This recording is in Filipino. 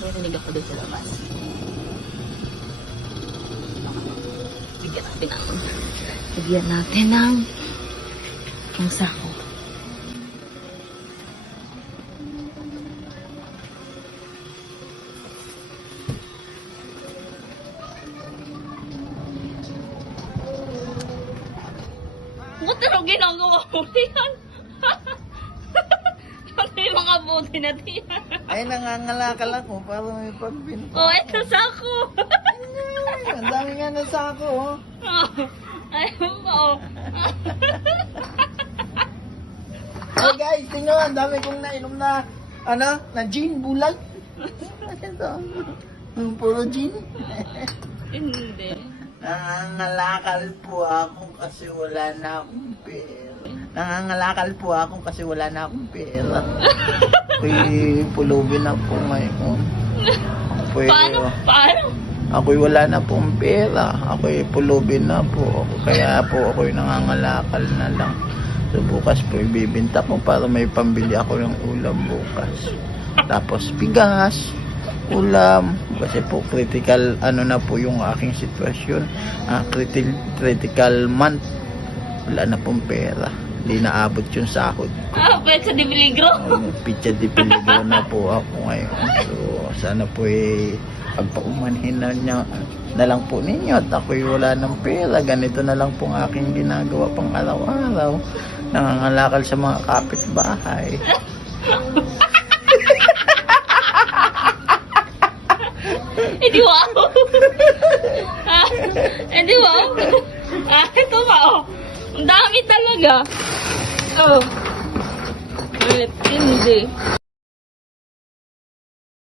naririnig ako doon sa labas. Bigyan natin ng sako. Buti rin ginagawa mo yan. Ano yung mga buti natin? Ay, nangangalakal ako para may pagbinta. Oh, ito sako. Ang dami nga na sako, oh. Ayun ba, oh. Hey guys, tingnan mo, ang dami kong nainom na, na gin, bulag. Ito, puro gin. Hindi. Nangangalakal po ako kasi wala na akong pera. Nangangalakal po ako kasi wala na akong pera. Ako'y pulubin na po ngayon. Paano? Ako'y wala na pong pera. Ako'y pulubin na po. Kaya po ako'y nangangalakal na lang. So bukas po ibibinta ko para may pambili ako ng ulam bukas. Tapos bigas, ulam. Kasi po critical na po yung aking sitwasyon. Critical month. Wala na pong pera. Hindi naabot yung sahod. Pwede sa Dibiligro. Pitsa di peligro na po ako ngayon. So sana po pagpaumanhin na lang po ninyo at ako'y wala ng pera. Ganito na lang pong aking ginagawa pang araw-araw. Nangangalakal sa mga kapitbahay. Hindi wow. Hindi wow. Ito ba, oh. Ang dami talaga. Oh. Ulit, hindi.